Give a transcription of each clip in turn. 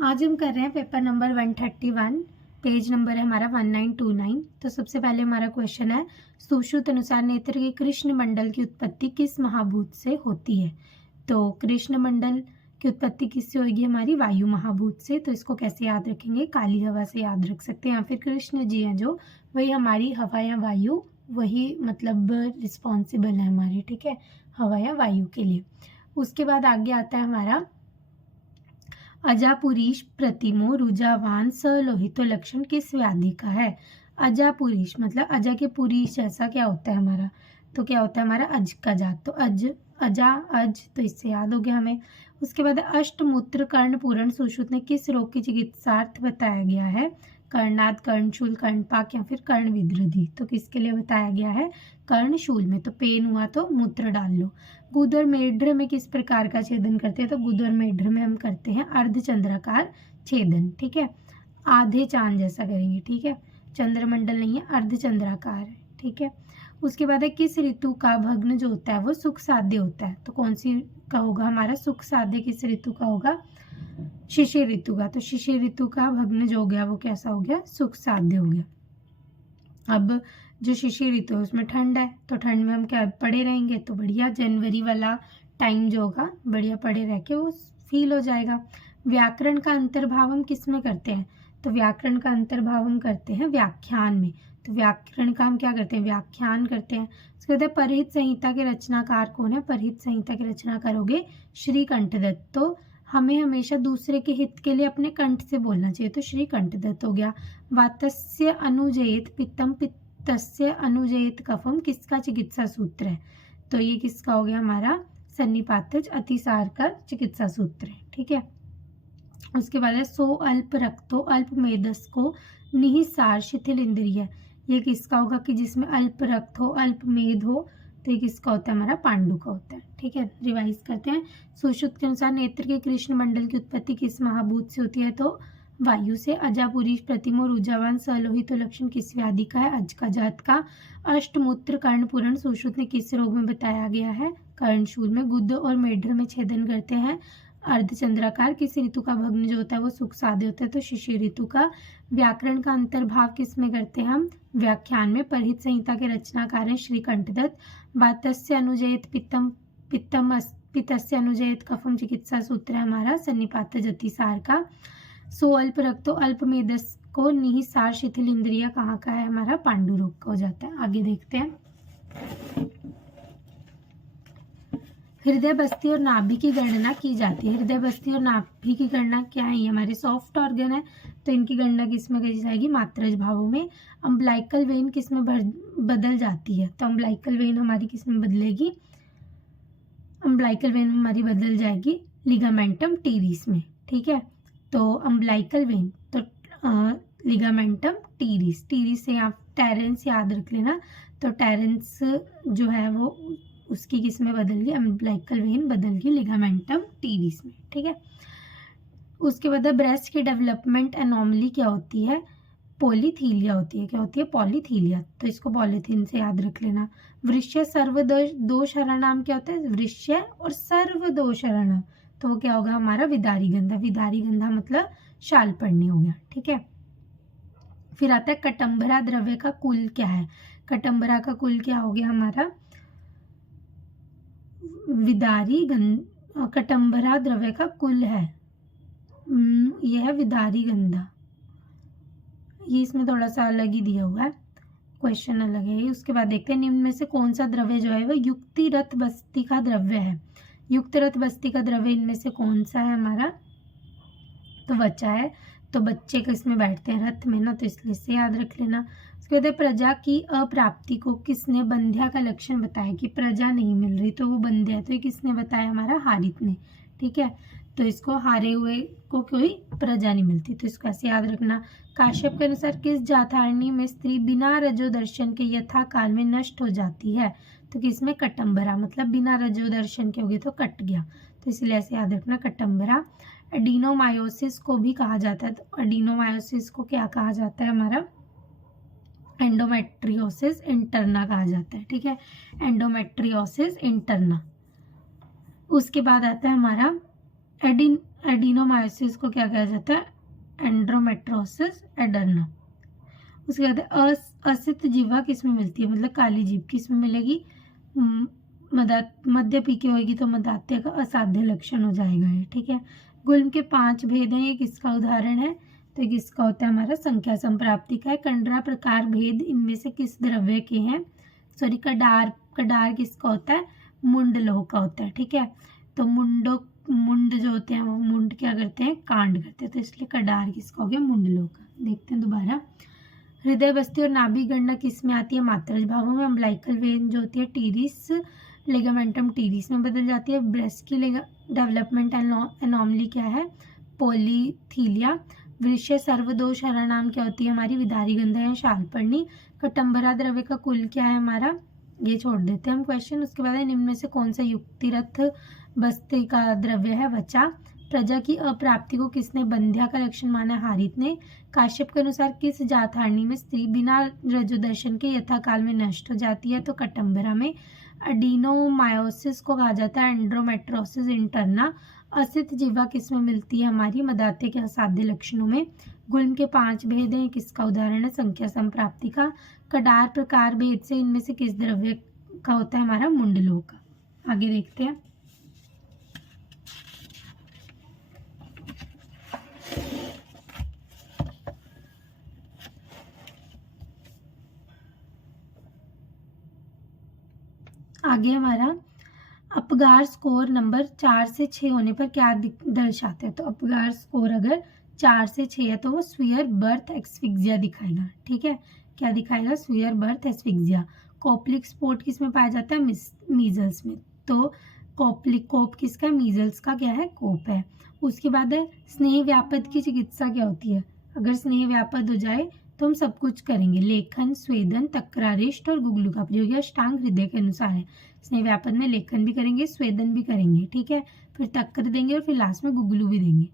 आज हम कर रहे हैं पेपर नंबर 131, पेज नंबर है हमारा 1929। तो सबसे पहले हमारा क्वेश्चन है, सुश्रुत अनुसार नेत्र के कृष्ण मंडल की उत्पत्ति किस महाभूत से होती है। तो कृष्ण मंडल की उत्पत्ति किससे होगी, हमारी वायु महाभूत से। तो इसको कैसे याद रखेंगे, काली हवा से याद रख सकते हैं, या फिर कृष्ण जी हैं जो, वही हमारी हवा या वायु, वही मतलब रिस्पॉन्सिबल है हमारी, ठीक है, हवा या वायु के लिए। उसके बाद आगे आता है हमारा, अजापुरीश प्रतिमो रुजावान सलोहितो लक्षण किस व्याधि का है। अजापुरीश मतलब अजा के पुरीश जैसा क्या होता है हमारा, तो क्या होता है हमारा अज का जात, तो अज अजा अज, तो इससे याद हो गया हमें। उसके बाद अष्टमूत्र कर्ण पूरण सुश्रुत ने किस रोग की चिकित्सार्थ बताया गया है। कर्णाद, कर्णशूल, कर्णपाक या फिर कर्ण विद्रधि। तो किसके लिए बताया गया है, कर्णशूल में। तो पेन हुआ तो मूत्र डाल लो। गुद और मेढ्र में किस प्रकार का छेदन करते हैं, तो गुद और मेढ्र में हम करते हैं अर्धचंद्राकार छेदन, ठीक है, आधे चांद जैसा करेंगे, ठीक है, चंद्रमंडल नहीं है, अर्धचंद्राकार है, ठीक है। उसके बाद है, किस ऋतु का भग्न जो होता है वो सुख साध्य होता है। तो कौन सी का होगा हमारा सुख साध्य, किस ऋतु का होगा, शिशिर ऋतु का। तो शिशिर ऋतु का भग्न जो हो गया वो कैसा हो गया, सुख साध्य हो गया। अब जो शिशिर ऋतु है उसमें ठंड है, तो ठंड में हम क्या पड़े रहेंगे, तो बढ़िया जनवरी वाला टाइम जो होगा बढ़िया पड़े रह के वो फील हो जाएगा। व्याकरण का अंतर्भाव हम किस में करते हैं, तो व्याकरण का अंतर्भाव हम करते हैं व्याख्यान में। तो व्याकरण का हम क्या करते हैं, व्याख्यान करते हैं। उसके बाद परहित संहिता के रचनाकार कौन है, परहित संहिता के रचनाकार होंगे श्री कंठदत्त। तो हमें हमेशा दूसरे के हित के लिए अपने कंठ से बोलना चाहिए, तो श्री कंठदत्त हो गया। वातस्य अनुजयित पित्तम पित्तस्य अनुजयित कफम किसका चिकित्सा सूत्र है, तो ये किसका हो गया हमारा सन्निपातज अतिसार का चिकित्सा सूत्र है, ठीक है। उसके बाद है, सो अल्प रक्तो अल्प मेदस्को निहिसार शिथिल इंद्रिय। ये किसका होगा कि जिसमें अल्प रक्त हो, अल्प मेद हो, तो ये किसका होता है हमारा पांडु का होता है, ठीक है। रिवाइज करते हैं, सुश्रुत के अनुसार नेत्र के कृष्ण मंडल की उत्पत्ति किस महाभूत से होती है, तो वायु से। अजापुरीश प्रतिमो रुजावान सलोहितो लक्षण किस व्याधि का है, अज का जात का। अष्टमूत्र कर्ण पूरण सुश्रुत ने किस रोग में बताया गया है, कर्णशूल में। गुद्द और मेढ्र में छेदन करते हैं अर्धचंद्राकार। किस ऋतु का भग्न जो होता है वो सुख साध्य होता है, तो शिशिर ऋतु का। व्याकरण का अंतर्भाव किस में करते हैं हम, व्याख्यान में। परहित संहिता के रचनाकार हैं श्री कंठदत्त। वातस्य अनुजयित पित्तम पित्तम पित्तस्य अनुजयित कफम चिकित्सा सूत्र है हमारा सन्निपातज अतिसार का। सो अल्प रक्तो अल्प मेदस को निहिसार शिथिल इंद्रिय कहाँ का है हमारा, पांडु रोग का हो जाता है। आगे देखते हैं, हृदय बस्ती और नाभि की गणना की जाती है। हृदय बस्ती और नाभि की गणना क्या है, ये हमारे सॉफ्ट ऑर्गन है, तो इनकी गणना किस में की जाएगी, मात्रज भावों में। अम्बलाइकल वेन किस में बदल जाती है, तो अम्बलाइकल वेन हमारी किस में बदलेगी, अम्बलाइकल वेन हमारी बदल जाएगी लिगामेंटम टीरिस में, ठीक है। तो अम्बलाइकल वेन तो लिगामेंटम टीरिस, टीरिस से आप टेरेंस याद रख लेना, तो टेरेंस जो है वो उसकी किस में बदल गई, अम्बलाइकल वेन बदल गई लिगामेंटम टीरिस में, ठीक है। उसके बाद ब्रेस्ट की डेवलपमेंट एनॉमली क्या होती है, पॉलीथीलिया होती है, क्या होती है, पॉलीथीलिया। तो इसको पॉलीथीन से याद रख लेना। वृश्य सर्वदोषहरणाम क्या होता है, वृश्य और सर्वदोषहरणाम, तो वो क्या होगा हमारा विदारी गंधा। विदारी गंधा मतलब शाल पड़नी हो गया, ठीक है। फिर आता है कटम्बरा द्रव्य का कुल क्या है, कटम्बरा का कुल क्या हो गया हमारा विदारी गंध। कटम्बरा द्रव्य का कुल है यह है विदारी गंधा, ये इसमें थोड़ा सा अलग ही दिया हुआ है, क्वेश्चन अलग है। उसके बाद देखते हैं, निम्न में से कौन सा द्रव्य जो है वो युक्तिरत बस्ती का द्रव्य है। युक्तिरत बस्ती का द्रव्य इनमें से कौन सा है हमारा, तो बच्चा है, तो बच्चे को इसमें बैठते हैं रथ में ना, तो इसलिए से याद रख लेना। उसके बाद प्रजा की अप्राप्ति को किसने बंध्या का लक्षण बताया, कि प्रजा नहीं मिल रही तो वो बंध्या है, तो ये किसने बताया हमारा हारित ने, ठीक है। तो इसको हारे हुए को कोई प्रजा नहीं मिलती, तो इसको ऐसे याद रखना। काश्यप के अनुसार किस जातरणी में स्त्री बिना रजो दर्शन के यथा काल में नष्ट हो जाती है, तो किसमें, कटम्बरा, मतलब बिना रजो दर्शन के होगी तो कट गया, तो इसलिए ऐसे याद रखना कटम्बरा। एडिनोमायोसिस को भी कहा जाता है, तो एडिनोमायोसिस को क्या कहा जाता है हमारा, एंडोमेट्रियोसिस इंटरना कहा जाता है, ठीक है, एंडोमेट्रियोसिस इंटरना। उसके बाद आता है हमारा एडिनोमायोसिस को क्या कहा जाता है? एंड्रोमेट्रोसिस एडर्ना। उसके बाद असित जीवा किस में मिलती है? मतलब काली जीभ किस में मिलेगी? मध्य पीके होगी तो मदात्य का असाध्य लक्षण हो जाएगा ये, ठीक है। गुल्म के 5 भेद हैं, ये किसका उदाहरण है? तो किसका होता है? हमारा संख्या संप्राप्ति का है। कंडरा प्रकार भेद इनमें से किस द्रव्य के हैं? सॉरी, कडार किसका होता है? मुंड लोह का होता है, ठीक है। तो मुंड जो होते हैं वो मुंड क्या करते हैं? कांड करते हैं, तो इसलिए कडार किसका हो गया? मुंड लोह का। देखते हैं दोबारा। हृदय बस्ती और नाभि गणना किस में आती है? मात्रज भागों में। अम्बलाइकल वेन जो होती है टीरिस लिगामेंटम टीरिस में बदल जाती है। ब्रेस्ट की डेवलपमेंट एनॉमली क्या है? पॉलीथीलिया। वृष्य सर्वदोष हरा नाम क्या होती है हमारी? विदारी गंधा या शालपर्णी। कटम्बरा द्रव्य का कुल क्या है हमारा? ये छोड़ देते हैं हम क्वेश्चन। उसके बाद निम्न में से कौन सा युक्तिरथ बस्ती का द्रव्य है? वचा। प्रजा की अप्राप्ति को किसने बंध्या का लक्षण माना? हारित ने। काश्यप के अनुसार किस जातहारणी में स्त्री बिना रजोदर्शन के यथाकाल में नष्ट हो जाती है? तो कटम्बरा में। एडिनोमायोसिस को कहा जाता है एंड्रोमेट्रोसिस इंटरना। असित जीवा किस में मिलती है हमारी? मदात्य के असाध्य लक्षणों में। गुल्म के 5 भेद हैं, किसका उदाहरण है? संख्या संप्राप्ति का। कडार प्रकार भेद से इनमें से किस द्रव्य का होता है हमारा? मुंडलोह का। आगे देखते हैं। आगे हमारा अपगार स्कोर नंबर 4 से 6 होने पर क्या दर्शाते हैं? तो अपगार स्कोर अगर 4 से 6 है तो वो स्वीयर बर्थ एक्सफिक्सिया दिखाएगा, ठीक है। क्या दिखाएगा? Severe birth asphyxia. Koplik spot किस में पाया जाता है? मीजल्स में। तो कोप किसका? मीजल्स का क्या है? कोप है। उसके बाद है स्नेह व्यापद की चिकित्सा क्या होती है? अगर स्नेह व्यापद हो जाए तो हम सब कुछ करेंगे। लेखन, स्वेदन, तक्रारिष्ट और गुगलू का प्रयोग अष्टांग हृदय के अनुसार है। स्नेह व्यापद में लेखन भी करेंगे, स्वेदन भी करेंगे, ठीक है। फिर तक्र देंगे और फिर लास्ट में गुगलू भी देंगे।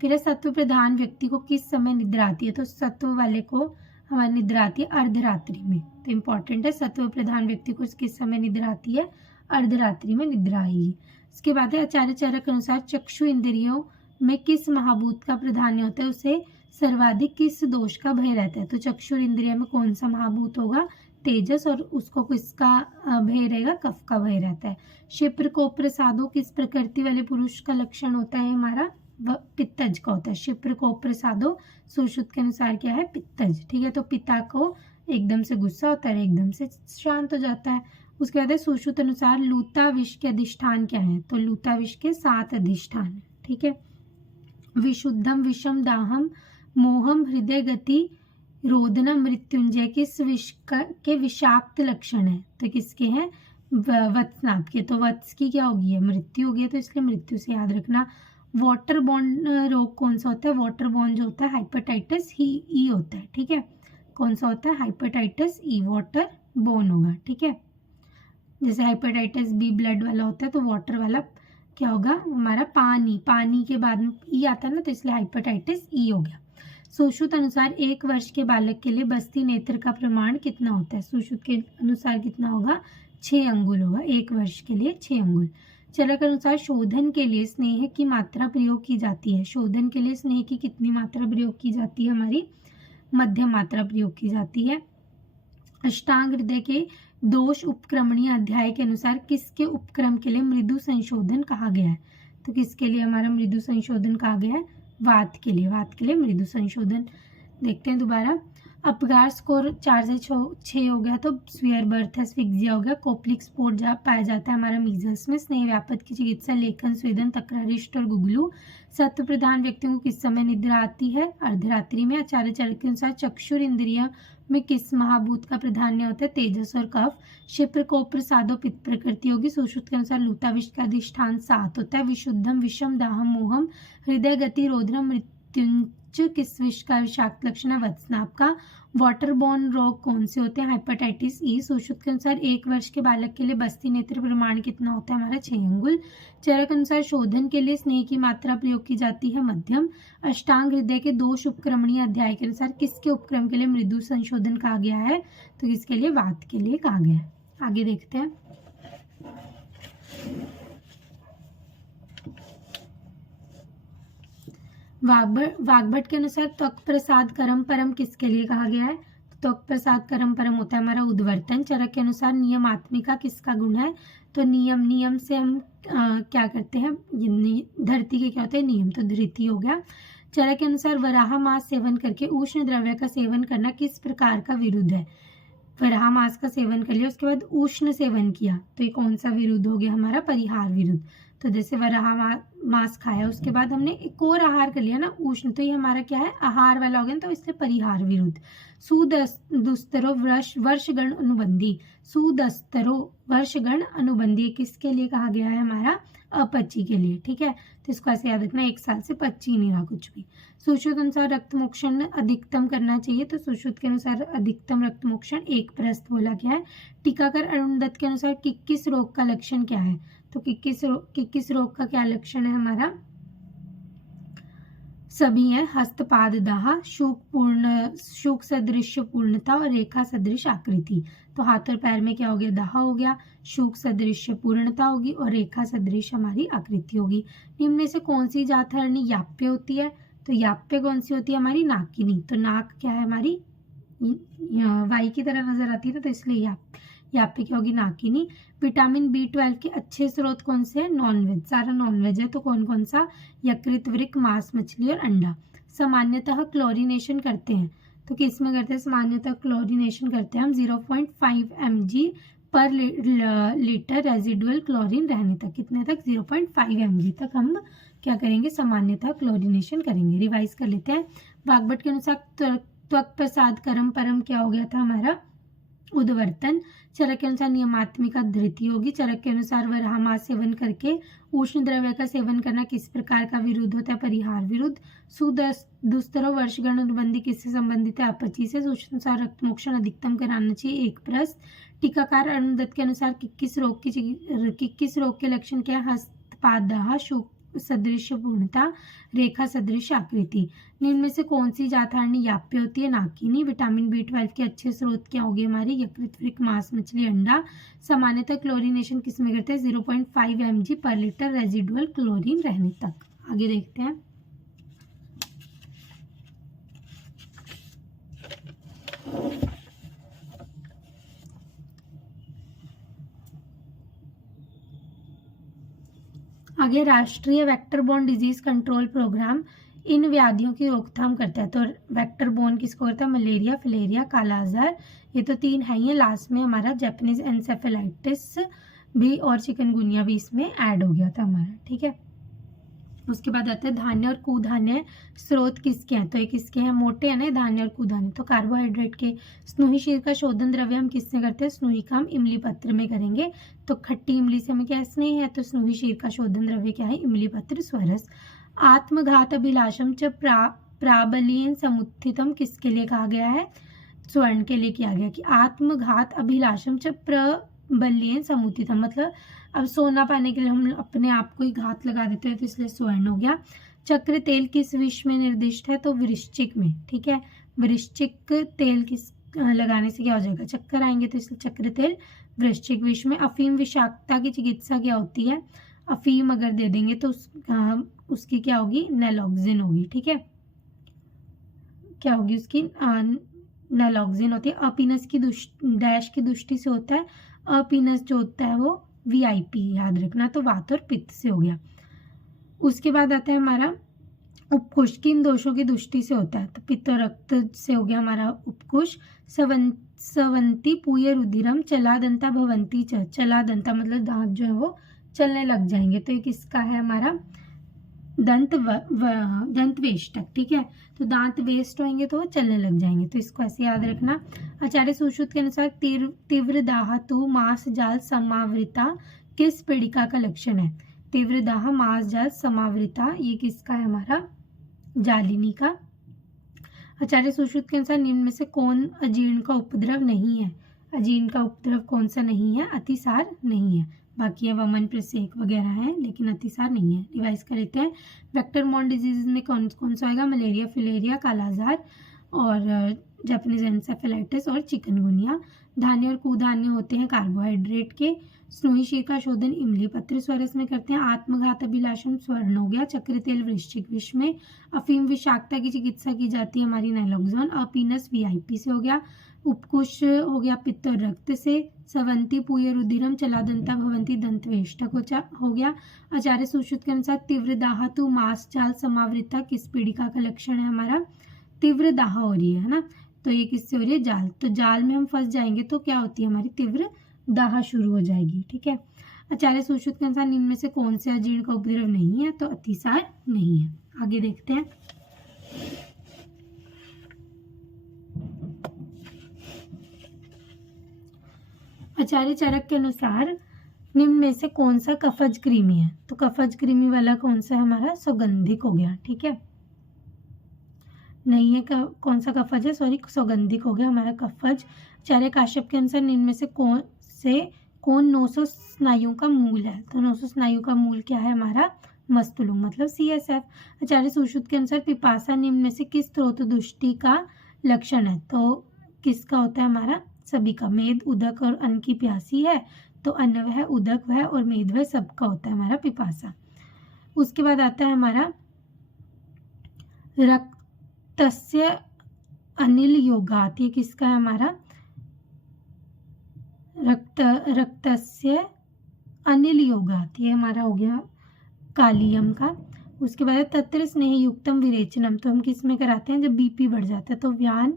फिर सत्व प्रधान व्यक्ति को किस समय निद्रा आती है? तो सत्व वाले को हमारी निद्रा आती है अर्धरात्रि में। तो इंपॉर्टेंट है, सत्व प्रधान व्यक्ति को किस समय निद्रा आती है? अर्धरात्रि में निद्रा आएगी। उसके बाद है आचार्य चरक के अनुसार चक्षु इंद्रियों में किस महाभूत का प्राधान्य होता है? उसे सर्वाधिक किस दोष का भय रहता है? तो चक्षुर इंद्रिय में कौन सा महाभूत होगा? तेजस। और उसको किसका भय रहेगा? कफ का भय रहता है। क्षिप्र को प्रसादो किस प्रकृति वाले पुरुष का लक्षण होता है हमारा? पित्तज का होता है। क्षिप्र को प्रसादो सुश्रुत के अनुसार क्या है? पित्तज, ठीक है। तो पिता को एकदम से गुस्सा होता है, एकदम से शांत हो जाता है। उसके बाद सुश्रुत अनुसार लूता विष के अधिष्ठान क्या है? तो लूता विष के 7 अधिष्ठान है, ठीक है। विशुद्धम विषम दाहम मोहम हृदय गति रोदना मृत्युंजय किस विष के विषाक्त लक्षण है? तो किसके हैं? वत्सनाभ के। तो वत्स की क्या होगी? मृत्यु होगी, तो इसलिए मृत्यु से याद रखना। वाटर बॉर्न रोग कौन सा होता है? वाटर बॉर्न जो होता है हाइपेटाइटिस ई होता है, ठीक है। कौन सा होता है? हाइपेटाइटिस ई, वाटर बॉर्न होगा, ठीक है। जैसे हाइपेटाइटिस बी ब्लड वाला होता है, तो वाटर वाला क्या होगा हमारा? पानी के बाद में ई आता है ना, तो इसलिए हाइपेटाइटिस ई हो गया। सुश्रुत अनुसार 1 वर्ष के बालक के लिए बस्ती नेत्र का प्रमाण कितना होता है? सुश्रुत के अनुसार कितना होगा? 6 अंगुल होगा। 1 वर्ष के लिए 6 अंगुल। चरक अनुसार शोधन के लिए स्नेह की मात्रा प्रयोग की जाती है। शोधन के लिए स्नेह की कितनी मात्रा प्रयोग की जाती है हमारी? मध्यम मात्रा प्रयोग की जाती है। अष्टांग हृदय के दोष उपक्रमणीय अध्याय के अनुसार किसके उपक्रम के लिए मृदु संशोधन कहा गया है? तो किसके लिए हमारा मृदु संशोधन कहा गया है? वात के लिए मृदु संशोधन। देखते हैं दोबारा। अपगार स्कोर 4 से 6 हो गया, तो स्वीयर बर्थ एस्फिक्सिया हो गया। कोपलिक स्पॉट जहाँ पाया जाता है हमारा मीजल्स में। स्नेह व्यापद की चिकित्सा लेखन, स्वेदन, तक्रारिष्ट और गुगलू। सत्व प्रधान व्यक्तियों को किस समय निद्रा आती है? अर्धरात्रि में। आचार्य चरक के अनुसार चक्षुर इंद्रिय में किस महाभूत का प्राधान्य होता है? तेजस और कफ। क्षिप्र को प्रसादो पित्त प्रकृति होगी। सुश्रुत के अनुसार लूताविष का अधिष्ठान 7 होता है। विशुद्धम विषम दाहम मोहम हृदय गति रोद्रम मृत्युंज किस विष का विषाक्त लक्षण है? वत्सनाभ का। वाटर बॉर्न रोग कौन से होते हैं? हाइपेटाइटिस ई। सुश्रुत के अनुसार 1 वर्ष के बालक के लिए बस्ती नेत्र प्रमाण कितना होता है हमारा? 6 अंगुल। चरक अनुसार शोधन के लिए स्नेह की मात्रा प्रयोग की जाती है मध्यम। अष्टांग हृदय के दोष उपक्रमणीय अध्याय के अनुसार किसके उपक्रम के लिए मृदु संशोधन कहा गया है? तो किसके लिए? वात के लिए कहा गया है। आगे देखते हैं। वाग्भट के अनुसार त्वक प्रसाद करम परम किसके लिए कहा गया है? त्वक प्रसाद करम परम होता है हमारा उद्वर्तन। चरक के अनुसार नियमात्मिका किसका गुण है? तो नियम से हम क्या करते हैं, धरती के क्या होते हैं नियम, तो धृति हो गया। चरक के अनुसार वराह मास सेवन करके उष्ण द्रव्य का सेवन करना किस प्रकार का विरुद्ध है? वराह मास का सेवन कर लिया, उसके बाद उष्ण सेवन किया, तो ये कौन सा विरुद्ध हो गया हमारा? परिहार विरुद्ध। तो जैसे वराह मास खाया, उसके बाद हमने एक और आहार कर लिया ना उष्ण, तो ये हमारा क्या है? आहार वाला हो गया, तो इसलिए परिहार विरुद्ध। सुदस्तरो वर्षगण अनुबंधी, सुदस्तरो वर्षगण अनुबंधी किसके लिए कहा गया है? हमारा अपची के लिए। ठीक है, तो इसको ऐसे याद रखना, 1 साल से पची नहीं रहा कुछ भी। सुश्रुत अनुसार रक्त मोक्षण अधिकतम करना चाहिए, तो सुश्रुत के अनुसार अधिकतम रक्त मोक्षण 1 प्रस्थ बोला गया है। टीकाकर अरुणदत्त के अनुसार किक्किस रोग का लक्षण क्या है? तो किक्किस रोग का क्या लक्षण है हमारा? सभी है हस्तपाद दाह, शूक सदृश पूर्णता और रेखा सदृश आकृति। तो हाथ और पैर में क्या हो गया? दाह हो गया, शूक सदृश पूर्णता होगी और रेखा सदृश हमारी आकृति होगी। निम्न में से कौन सी जातहरणी याप्य होती है? तो याप्य कौन सी होती है? हमारी नाकिनी। तो नाक क्या है हमारी? वाई की तरह नजर आती है, तो इसलिए याप्य क्या होगी? नाकिनी। विटामिन B12 के अच्छे स्रोत कौन से हैं? नॉनवेज, सारा नॉनवेज है, तो कौन कौन सा? यकृत, वृक्क, मांस मछली और अंडा। सामान्यतः क्लोरीनेशन करते हैं, तो किस में करते हैं? सामान्यतः क्लोरीनेशन करते हैं हम 0.5 mg पर लीटर रेजिडुअल क्लोरीन रहने तक। कितने तक? 0.5 mg तक हम क्या करेंगे? सामान्यतः क्लोरीनेशन करेंगे। रिवाइज कर लेते हैं। वाग्भट के अनुसार त्वक प्रसाद करम परम क्या हो गया था हमारा? उद्वर्तन। चरक के अनुसार नियमात्मिका धृति होगी। चरक के अनुसार वराह मास सेवन करके उष्ण द्रव्य का सेवन करना किस प्रकार का विरुद्ध होता है? परिहार विरुद्ध। सुदुस्तरो वर्षगण अनुबंधी किससे संबंधित है? अपची से। सूक्ष्म अनुसार रक्त मोक्षण अधिकतम कराना चाहिए, 1 प्रस्थ। टीकाकार अरुणदत्त के अनुसार किक्किस रोग के लक्षण क्या है? हस्तपाद दाह, शूक सदृश पूर्णता, रेखा सदृश आकृति। निम्न में से कौन सी जातहरणी याप्य होती है? नाकिनी। विटामिन B12 के अच्छे स्रोत क्या होगी हमारी? यकृत, वृक्क, मांस मछली, अंडा। सामान्यतः क्लोरीनेशन किस में करते हैं? 0.5 mg पर लीटर रेजिडुअल क्लोरीन रहने तक। आगे देखते हैं। आगे राष्ट्रीय vector borne disease control programme इन व्याधियों की रोकथाम करता है। तो वेक्टर बोर्न किसको करता है? मलेरिया, फिलेरिया, काला आजार, ये तो 3 है ही। लास्ट में हमारा जापानीज एन्सेफेलाइटिस भी और चिकनगुनिया भी इसमें ऐड हो गया था हमारा। ठीक है, उसके बाद आते हैं धान्य और कुधान्य स्रोत किसके हैं? तो ये किसके हैं? मोटे है ना धान्य और कुधान्य, तो कार्बोहाइड्रेट के। स्नूही क्षीर का शोधन द्रव्य हम किससे करते हैं? स्नूही का हम इमली पत्र में करेंगे। तो खट्टी इमली से हमें क्या स्नेह है? तो स्नूही क्षीर का शोधन द्रव्य क्या है? इमली पत्र स्वरस। आत्मघात अभिलाषम च प्राबल्येन समुत्थितम किसके लिए कहा गया है? स्वर्ण के लिए किया गया कि आत्मघात अभिलाषम च प्रबल्येन समुत्थितम, मतलब अब सोना पाने के लिए हम अपने आप को ही घात लगा देते हैं, तो इसलिए स्वर्ण हो गया। चक्र तेल किस विष में निर्दिष्ट है? तो वृश्चिक में। ठीक है, वृश्चिक तेल किस लगाने से क्या हो जाएगा? चक्कर आएंगे, तो इसलिए चक्र तेल वृश्चिक विष में। अफीम विषाक्तता की चिकित्सा क्या होती है? अफीम अगर दे देंगे तो उसकी क्या होगी? नैलोक्सिन होगी। ठीक है, क्या होगी उसकी? नैलोक्सिन होती है। अपीनस की डैश की दृष्टि से होता है। अपीनस जो होता है वो VIP, याद रखना, तो वात और पित्त से हो गया। उसके बाद आता है हमारा उपकुश, किन दोषों की दृष्टि से होता है? तो पित्त और रक्त से हो गया हमारा उपकुश। सवंती पूय रुधिरम चलादंता भवंती च, चलादंता मतलब दांत जो है वो चलने लग जाएंगे, तो ये किसका है हमारा? दंत वेष्टक। ठीक है, तो दांत वेस्ट होंगे तो वो चलने लग जाएंगे, तो इसको ऐसे याद रखना। आचार्य सुश्रुत के अनुसार तीव्र दाह तो मांस जाल समावृता किस पीड़िका का लक्षण है? तीव्र दाह मांस जाल समावृता, ये किसका है हमारा? जालिनी का। आचार्य सुश्रुत के अनुसार निम्न में से कौन अजीर्ण का उपद्रव नहीं है? अजीर्ण का उपद्रव कौन सा नहीं है? अतिसार नहीं है, बाकी है वमन, प्रसेक वगैरह है, लेकिन अतिसार नहीं है। रिवाइज कर लेते हैं। वेक्टर बोर्न डिजीज में कौन कौन सा आएगा? मलेरिया, फिलेरिया, कालाजार और जापानीज एन्सेफेलाइटिस और चिकनगुनिया। धान्य और कुधान्य होते हैं कार्बोहाइड्रेट के। स्नोई शीर का शोधन इमली पत्र स्वरस में करते हैं। आत्मघात अभिलाषण स्वर्ण हो गया। चक्र तेल वृश्चिक विष में। अफीम विषाक्तता की चिकित्सा की जाती है हमारी नैलोक्सोन। अपीनस वीआईपी से हो गया। उपकुश हो गया पित्त और रक्त से। सवंती पूय रुधिरम चलादंता भवंती दंतवेष्टक हो गया। आचार्य सुश्रुत के अनुसार तीव्र दाहतु मांस जाल समावृता किस पीड़िका का लक्षण है हमारा? तीव्र दाह हो रही है ना, तो ये किससे हो रही है? जाल। तो जाल में हम फंस जाएंगे तो क्या होती है हमारी? तीव्र दाह शुरू हो जाएगी। ठीक है। आचार्य सुश्रुत के अनुसार निम्न में से कौन से अजीर्ण का उपद्रव नहीं है? तो अतिसार नहीं है। आगे देखते हैं। आचार्य चरक के अनुसार निम्न में से कौन सा कफज कृमि है? तो कफज कृमि वाला कौन सा है हमारा? सौगंधिक हो गया। ठीक है, नहीं है कौन सा कफज है? सॉरी, सौगंधिक हो गया हमारा कफज। आचार्य काश्यप के अनुसार निम्न में से कौन 900 स्नायुओं का मूल है? तो 900 स्नायु का मूल क्या है हमारा? मस्तुलुम मतलब CSF। आचार्य सुश्रुत के अनुसार पिपासा निम्न में से किस स्त्रोत दुष्टि का लक्षण है? तो किसका होता है हमारा? सभी का। मेद, उदक और अन्न की प्यासी है, तो अन्न वह, उदक वह और मेद वह सबका होता है हमारा पिपासा। उसके बाद आता है हमारा रक्तस्य अनिल योगात। ये किसका है हमारा? रक्तस्य अनिल योगात, ये हमारा हो गया कालियम का। उसके बाद तत्र स्नेह युक्तम विरेचनम, तो हम किस में कराते हैं? जब बीपी बढ़ जाता है तो व्यान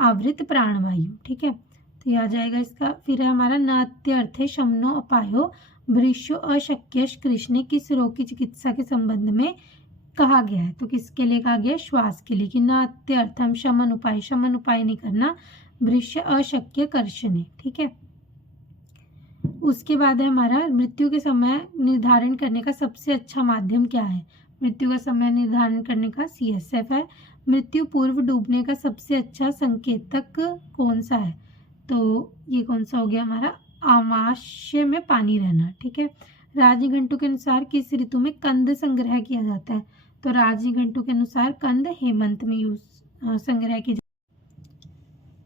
आवृत प्राणवायु। ठीक है, तो ये आ जाएगा इसका। फिर है हमारा नात्यर्थे शमनो अपायो भृशो अशक्य कृष्ण, किस रोग की चिकित्सा के संबंध में कहा गया है? तो किसके लिए कहा गया? श्वास के लिए। कि नात्यर्थ हम शमन उपाय नहीं करना, भृश्य अशक्य कर्षण। ठीक है। उसके बाद है हमारा मृत्यु के समय निर्धारण करने का सबसे अच्छा माध्यम क्या है? मृत्यु का समय निर्धारण करने का CSF है। मृत्यु पूर्व डूबने का सबसे अच्छा संकेतक कौन सा है? तो ये कौन सा हो गया हमारा? आमाशय में पानी रहना। ठीक है। राजनिघंटु के अनुसार किस ऋतु में कंद संग्रह किया जाता है? तो राजनिघंटु के अनुसार कंद हेमंत में संग्रह की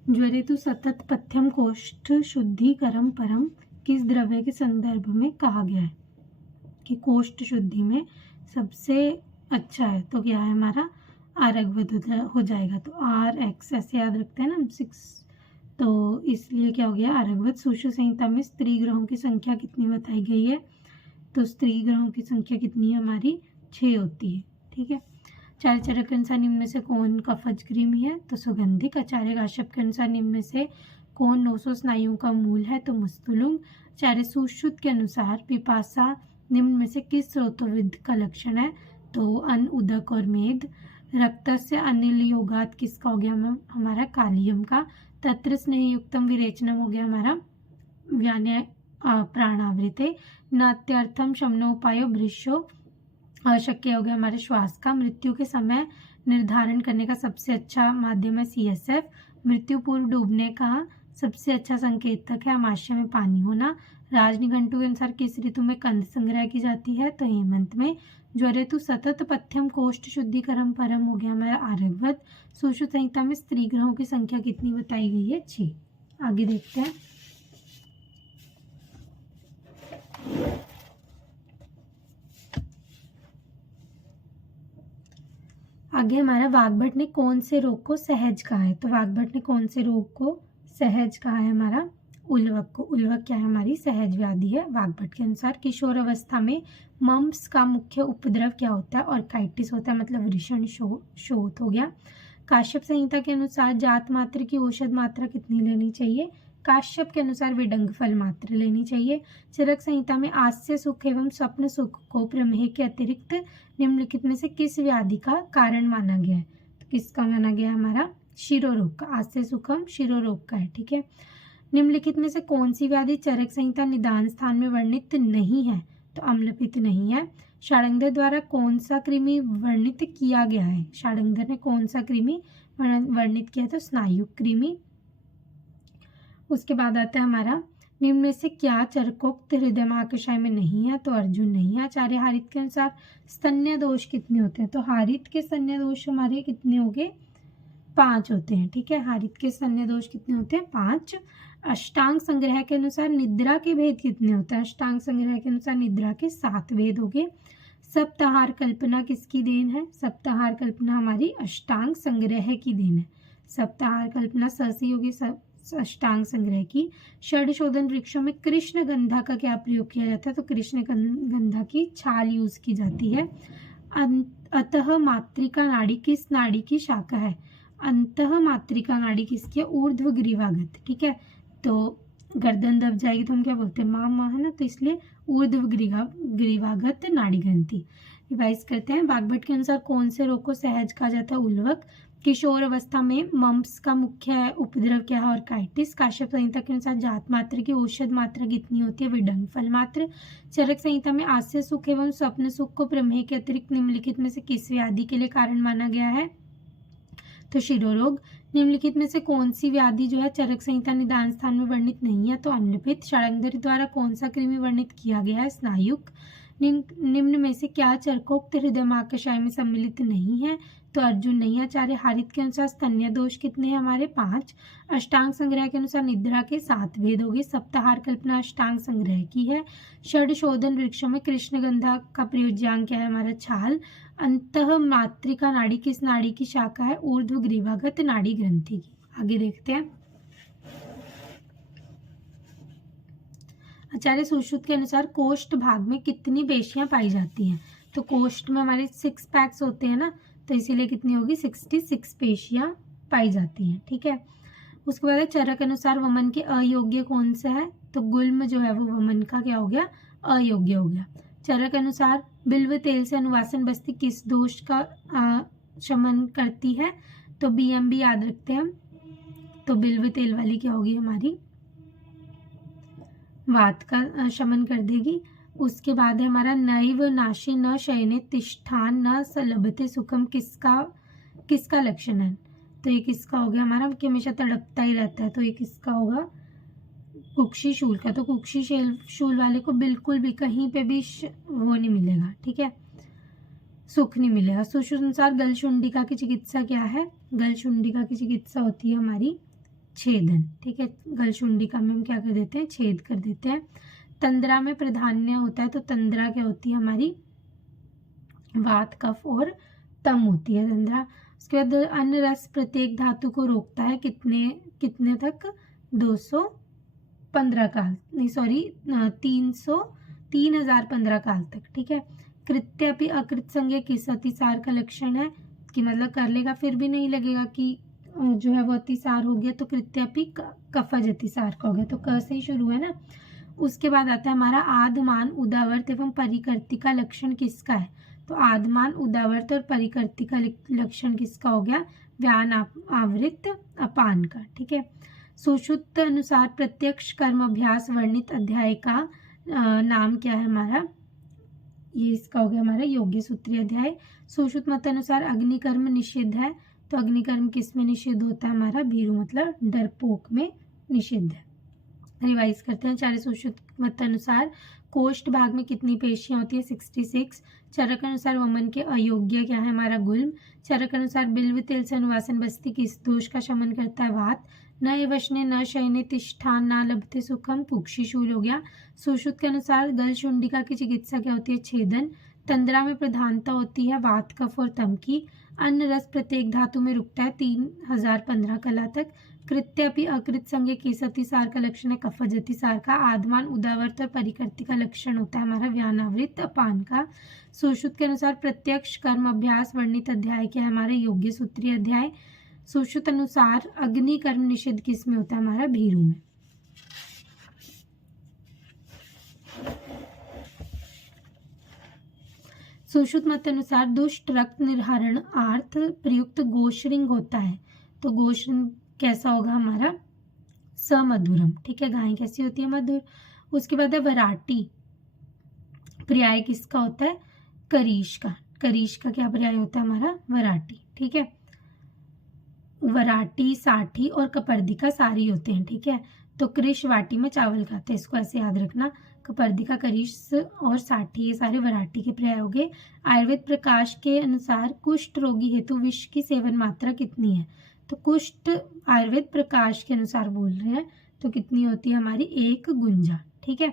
ज्वरेतु सतत पथ्यम कोष्ठ शुद्धिकरम परम, किस द्रव्य के संदर्भ में कहा गया है कि कोष्ठ शुद्धि में सबसे अच्छा है? तो क्या है हमारा? आरगवत हो जाएगा। तो RX ऐसे याद रखते हैं ना हम 6, तो इसलिए क्या हो गया? आरगवत। सुश्रुत संहिता में स्त्री ग्रहों की संख्या कितनी बताई गई है? तो स्त्री ग्रहों की संख्या कितनी है हमारी? 6 होती है। ठीक है। आचार्य चरक के अनुसार निम्न में से कौन कफज कृमि है? तो सुगंधिक। आचार्य काश्यप के अनुसार निम्न में से कौन 900 स्नायुओं का मूल है? तो मस्तुलुम। आचार्य सुश्रुत के अनुसार पिपासा निम्न में से किस स्रोतोविद का लक्षण है? तो अन्न, उदक और मेद। रक्तस्य अनिल योगात किसका हो गया हमारा? कालियम का। तत्र स्नेह युक्तम विरेचनम हो गया हमारा व्यान्य प्राणावृते। नात्यर्थम शमनोपायो भृशो अशक्य हो गया हमारे श्वास का। मृत्यु के समय निर्धारण करने का सबसे अच्छा माध्यम है CSF। मृत्यु पूर्व डूबने का सबसे अच्छा संकेतक है आमाशय में पानी होना। राजनिघंटु के अनुसार किस ऋतु में कंद संग्रह की जाती है? तो हेमंत में। ज्वरेतु सतत पथ्यम कोष्ठ शुद्धिकरम परम हो गया हमारा आरगवत। सुश्रुत संहिता में स्त्री ग्रहों की संख्या कितनी बताई गई है? 6। आगे देखते हैं। आगे हमारा वाग्भट ने कौन से रोग को सहज कहा है? तो वाग्भट ने कौन से रोग को सहज कहा है हमारा? उल्वक को। उल्वक क्या है हमारी? सहज व्याधि है वाग्भट के अनुसार। किशोर अवस्था में मम्प्स का मुख्य उपद्रव क्या होता है? ऑर्काइटिस होता है, मतलब वृषण शोथ हो गया। काश्यप संहिता के अनुसार जात मात्र की औषध मात्रा कितनी लेनी चाहिए? काश्यप के अनुसार विडंग फल मात्र लेनी चाहिए। चरक संहिता में आस्य सुख एवं स्वप्न सुख को प्रमेह के अतिरिक्त निम्नलिखित में से किस व्याधि का कारण माना गया है? तो किसका माना गया हमारा? शिरोरोग का। आस्य सुखम शिरोरोग का है। ठीक है। निम्नलिखित में से कौन सी व्याधि चरक संहिता निदान स्थान में वर्णित नहीं है? तो अम्लपित्त नहीं है। षाडंगर द्वारा कौन सा कृमि वर्णित किया गया है? षाडंगर ने कौन सा कृमि वर्णित किया? तो स्नायु कृमि। उसके बाद आता है हमारा निम्न में से क्या चरकोक्त हृदय महाकषाय में नहीं है? तो अर्जुन नहीं है। आचार्य हारित के अनुसार स्तन्य दोष कितने होते हैं? तो हारित के स्तन्य दोष हमारे कितने हो गए? 5 होते हैं, ठीक है। हारित के स्तन्य दोष कितने होते हैं? 5। अष्टांग संग्रह के अनुसार निद्रा के भेद कितने होते हैं? अष्टांग संग्रह के अनुसार निद्रा के 7 भेद हो गए। सप्ताहार कल्पना किसकी देन है? सप्ताहार कल्पना हमारी अष्टांग संग्रह की देन है। सप्ताहार कल्पना सरसी होगी अष्टांग संग्रह की। षडशोधन वृक्षों में कृष्ण गंधा का क्या प्रयोग किया जाता है? तो कृष्ण गंधा की छाल यूज की जाती है। अतः मातृका नाड़ी किस नाड़ी की शाखा है? अंतः मातृका नाड़ी किसकी है? ऊर्ध्व ग्रीवागत, ठीक है। तो गर्दन दब जाएगी तो हम क्या बोलते हैं? मां है ना, तो इसलिए ऊर्ध्व ग्रीवागत नाड़ी ग्रंथि। रिवाइज करते हैं। बागभट्ट के अनुसार कौन से रोग को सहज कहा जाता है? उल्वक। किशोर अवस्था में मम्प्स का मुख्य उपद्रव क्या है? ऑर्काइटिस। काश्यप संहिता के अनुसार जात मात्र की औषध मात्रा कितनी होती है? विडंग फल मात्र। चरक संहिता में आस्य सुख एवं स्वप्न सुख को प्रमेह के अतिरिक्त निम्नलिखित में से किस व्याधि के लिए कारण माना गया है? तो शिरोरोग। निम्नलिखित में से कौन सी व्याधि जो है चरक संहिता निदान स्थान में वर्णित नहीं है? तो अम्लपित्त। षडंगरी द्वारा कौन सा कृमि वर्णित किया गया है? स्नायुक। निम्न में से क्या चरकोक्त हृदयमाकषाय में सम्मिलित नहीं है? तो अर्जुन नहीं। आचार्य हारित के अनुसार स्तन्य दोष कितने हैं हमारे? 5। अष्टांग संग्रह के अनुसार निद्रा के 7 भेद हो गए। सप्ताहार कल्पना अष्टांग संग्रह की है। षडशोधन वृक्षों में कृष्णगंधा का प्रयोज्यांग क्या है हमारा? छाल। अंतः मातृका नाड़ी किस नाड़ी की शाखा है? ऊर्ध्व ग्रीवागत नाड़ी ग्रंथि की। आगे देखते हैं। आचार्य सुश्रुत के अनुसार कोष्ठ भाग में कितनी पेशियां पाई जाती हैं? तो कोष्ठ में हमारे 6 पैक्स होते हैं ना, तो इसीलिए कितनी होगी? 66 पेशियां पाई जाती हैं, ठीक है। उसके बाद चरक अनुसार वमन के अयोग्य कौन सा है? तो गुल्म जो है वो वमन का क्या हो गया? अयोग्य हो गया। चरक अनुसार बिल्व तेल से अनुवासन बस्ती किस दोष का शमन करती है? तो बीएमबी याद रखते हैं हम। तो बिल्व तेल वाली क्या होगी हमारी? वात का शमन कर देगी। उसके बाद है हमारा नैव नाशी न शयने तिष्ठान न सलभते सुखम किसका लक्षण है? तो ये किसका हो गया हमारा? कि हमेशा तड़पता ही रहता है, तो ये किसका होगा? कुक्षी शूल का। तो कुक्षी शूल वाले को बिल्कुल भी कहीं पे भी वो नहीं मिलेगा, ठीक है, सुख नहीं मिलेगा। सुश्रुत अनुसार गलशुंडिका की चिकित्सा क्या है? गलशुंडिका की चिकित्सा होती है हमारी छेदन, ठीक है। गलशुंडिका में हम क्या कर देते हैं? छेद कर देते हैं। तंद्रा में प्राधान्य होता है, तो तंद्रा क्या होती है हमारी? वात कफ और तम होती है तंद्रा। उसके बाद अन्न रस प्रत्येक धातु को रोकता है कितने तक? 215 काल, नहीं सॉरी 3015 काल तक, ठीक है। कृत्यपि अकृत संज्ञा किस अतिसार का लक्षण है? कि मतलब कर लेगा फिर भी नहीं लगेगा कि जो है वो अतिसार हो गया, तो कृत्यपि कफज अतिसार का हो गया। तो क से ही शुरू है ना। उसके बाद आता है हमारा आधमान उदावर्त एवं परिकर्ती का लक्षण किसका है? तो आधमान उदावर्त और परिकर्ती का लक्षण किसका हो गया? व्यान आवृत अपान का, ठीक है। सुश्रुत अनुसार प्रत्यक्ष कर्म अभ्यास वर्णित अध्याय का नाम क्या है हमारा? ये इसका हो गया हमारा योग्य सूत्री अध्याय। सुश्रुत मत अनुसार अग्निकर्म निषिद्ध है, तो अग्निकर्म किस में निषिद्ध होता है हमारा? भीरु मतलब डरपोक में निषिद्ध है। रिवाइज करते हैं। आचार्य सुश्रुत मत अनुसार कोष्ठ भाग में कितनी पेशियां होती है? 66। चरक अनुसार वमन के अयोग्य क्या है हमारा? गुल्म। चरक अनुसार बिल्व तेल से अनुवासन बस्ती किस दोष का शमन करता है? वात। न वशने न शयने तिष्ठान न लभते सुखम कुक्षी शूल हो गया। सुश्रुत के अनुसार गलशुंडिका की चिकित्सा क्या होती है? छेदन। तंद्रा में प्रधानता होती है वात कफ और तम की। अन्न रस प्रत्येक धातु में रुकता है 3015 कला तक। कृत्यपि अकृत संज्ञा किस अतिसार का लक्षण है? कफज अतिसार का। आधमान उदावर्त और परिकर्ती का लक्षण होता है हमारा व्यानावृत अपान का। सुश्रुत के अनुसार प्रत्यक्ष कर्म अभ्यास वर्णित अध्याय क्या है हमारे? योग्य सूत्री अध्याय। सुश्रुत अनुसार अग्नि कर्म निषिद्ध किस में होता है हमारा? भीरु में। सुश्रुत मत अनुसार दुष्ट रक्त निर्हरण अर्थ प्रयुक्त गोश्रिंग होता है, तो गोश्रिंग कैसा होगा हमारा? समधुरम, ठीक है। गाय कैसी होती है? मधुर। उसके बाद है वराटी, पर्याय किसका होता है? करीश का। करीश का क्या पर्याय होता है हमारा? वराटी, ठीक है। वराटी, साठी और कपर्दिका सारी होते हैं, ठीक है। तो कृष वाटी में चावल खाते हैं, इसको ऐसे याद रखना। कपर्दिका, करीश और साठी ये सारे वराटी के पर्याय हो गए। आयुर्वेद प्रकाश के अनुसार कुष्ठ रोगी हेतु विष की सेवन मात्रा कितनी है? तो कुष्ठ आयुर्वेद प्रकाश के अनुसार बोल रहे हैं, तो कितनी होती है हमारी 1 गुंजा। ठीक है,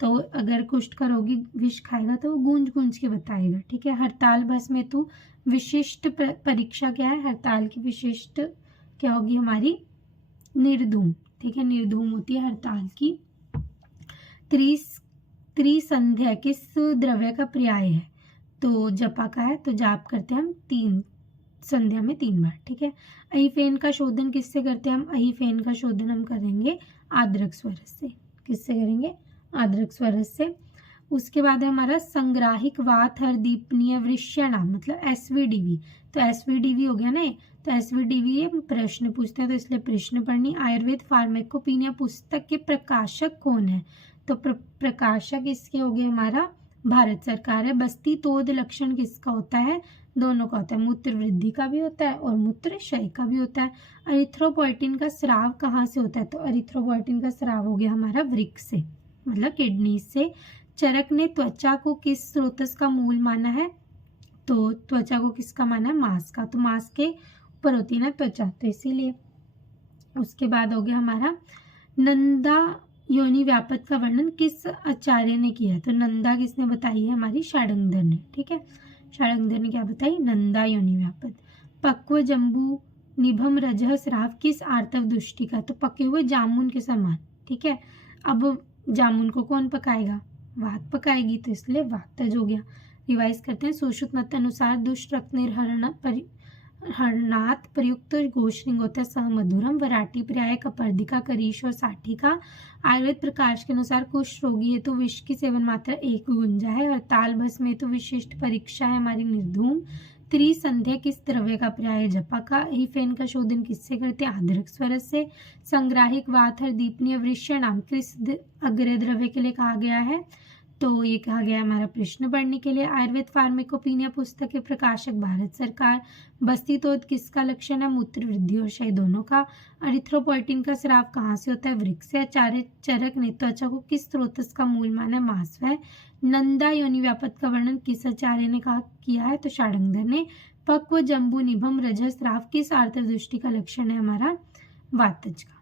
तो अगर कुष्ठ का रोगी विष खाएगा तो वो गूंज गूंज के बताएगा। ठीक है, हड़ताल भस्म हेतु विशिष्ट परीक्षा क्या है? हड़ताल की विशिष्ट क्या होगी हमारी? निर्धूम। ठीक है, निर्धूम होती है हड़ताल की। त्रिसंध्या किस द्रव्य का पर्याय है? तो जपा का है, तो जाप करते हैं हम 3 संध्या में 3 बार। ठीक है, अहिफेन का शोधन किससे करते हैं हम? अहिफेन का शोधन हम करेंगे आद्रक स्वरस से। किससे करेंगे? आद्रक स्वरस से। उसके बाद है हमारा संग्राहिक वात हरदीपनीय वृष्यनाम, मतलब एसवीडीवी। तो एसवीडीवी हो गया ना, तो एसवीडीवी प्रश्न पूछते हैं, तो इसलिए प्रश्न पढ़नी। आयुर्वेद फार्मेकोपिनिया पुस्तक के प्रकाशक कौन है? तो प्रकाशक इसके हो गए हमारा भारत सरकार है। बस्ती तोद लक्षण किसका होता है? दोनों का होता है, मूत्र वृद्धि का भी होता है और मूत्र क्षय का भी होता है। एरिथ्रोपोइटिन का स्राव कहाँ से होता है? तो एरिथ्रोपोइटिन का स्राव हो गया हमारा वृक्क से, मतलब किडनी से। चरक ने त्वचा को किस स्रोतस का मूल माना है? तो त्वचा को किसका माना है? मांस का। तो मांस के ऊपर होती है ना त्वचा, तो इसीलिए। उसके बाद हो गया हमारा नंदा योनि व्यापक का वर्णन किस आचार्य ने किया? तो नंदा किसने बताई है? हमारी षडांगधर ने। ठीक है, षडांगधर ने क्या बताई? नंदा योनि व्यापक। पक्व जम्बू निभम रजह स्राव किस आर्तव दृष्टि का? तो पके हुए जामुन के समान। ठीक है, अब जामुन को कौन पकाएगा? वात पकाएगी, तो इसलिए वातज हो गया। रिवाइज करते हैं। सुश्रुत मत अनुसार दुष्ट रक्त हरणात प्रयुक्त गोश्रिंग होता है सहमधुरम। वराटी पर्याय कपर्दिका, करीश और साठिका। आयुर्वेद प्रकाश के अनुसार कुष्ठ रोगी है तो विष की सेवन मात्रा 1 गुंजा है। हड़ताल भस्म में तो विशिष्ट परीक्षा है हमारी निर्धूम। त्रिसंध्या किस द्रव्य का पर्याय? जपा का। हिफेन का शोधन किससे करते हैं? आद्रक स्वरस से। संग्राहिक वात हरदीपनीय वृष्यनाम किस अग्रय द्रव्य के लिए कहा गया है? तो ये कहा गया हमारा प्रश्न पढ़ने के लिए। आयुर्वेद फार्मेकोपिनिया पुस्तक के प्रकाशक भारत सरकार। बस्तीतोद किसका लक्षण है? मूत्र वृद्धि और क्षय दोनों का। एरिथ्रोपोइटिन का स्राव कहाँ से होता है? वृक्क से। आचार्य चरक ने त्वचा को किस स्रोतस का मूल माना है? मांस है। नंदा योनि व्यापक का वर्णन किस आचार्य ने किया है? तो षडांगधर ने। पक्व जम्बू निभम रजह स्राव किस आर्तव दृष्टि का लक्षण है हमारा? वातज का।